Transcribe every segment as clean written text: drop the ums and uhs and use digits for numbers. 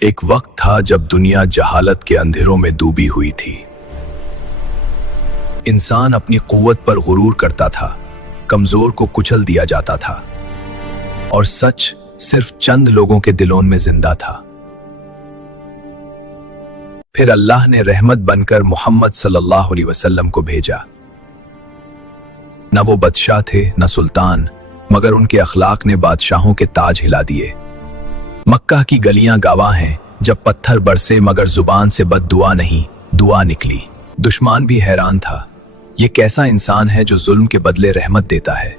ایک وقت تھا جب دنیا جہالت کے اندھیروں میں ڈوبی ہوئی تھی۔ انسان اپنی قوت پر غرور کرتا تھا، کمزور کو کچل دیا جاتا تھا، اور سچ صرف چند لوگوں کے دلوں میں زندہ تھا۔ پھر اللہ نے رحمت بن کر محمد صلی اللہ علیہ وسلم کو بھیجا۔ نہ وہ بادشاہ تھے نہ سلطان، مگر ان کے اخلاق نے بادشاہوں کے تاج ہلا دیے۔ مکہ کی گلیاں گواہ ہیں، جب پتھر برسے مگر زبان سے بد دعا نہیں، دعا نکلی۔ دشمن بھی حیران تھا، یہ کیسا انسان ہے جو ظلم کے بدلے رحمت دیتا ہے۔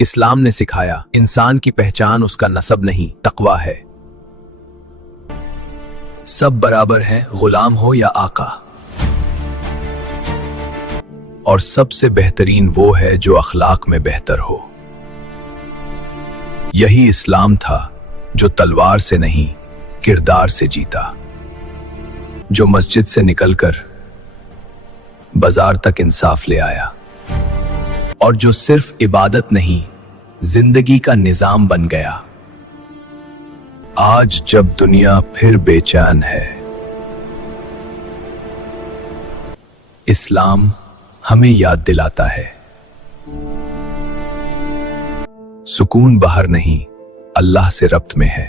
اسلام نے سکھایا، انسان کی پہچان اس کا نسب نہیں، تقویٰ ہے۔ سب برابر ہیں، غلام ہو یا آقا، اور سب سے بہترین وہ ہے جو اخلاق میں بہتر ہو۔ یہی اسلام تھا جو تلوار سے نہیں، کردار سے جیتا، جو مسجد سے نکل کر بازار تک انصاف لے آیا، اور جو صرف عبادت نہیں، زندگی کا نظام بن گیا۔ آج جب دنیا پھر بے چین ہے، اسلام ہمیں یاد دلاتا ہے، سکون باہر نہیں، اللہ سے ربط میں ہے۔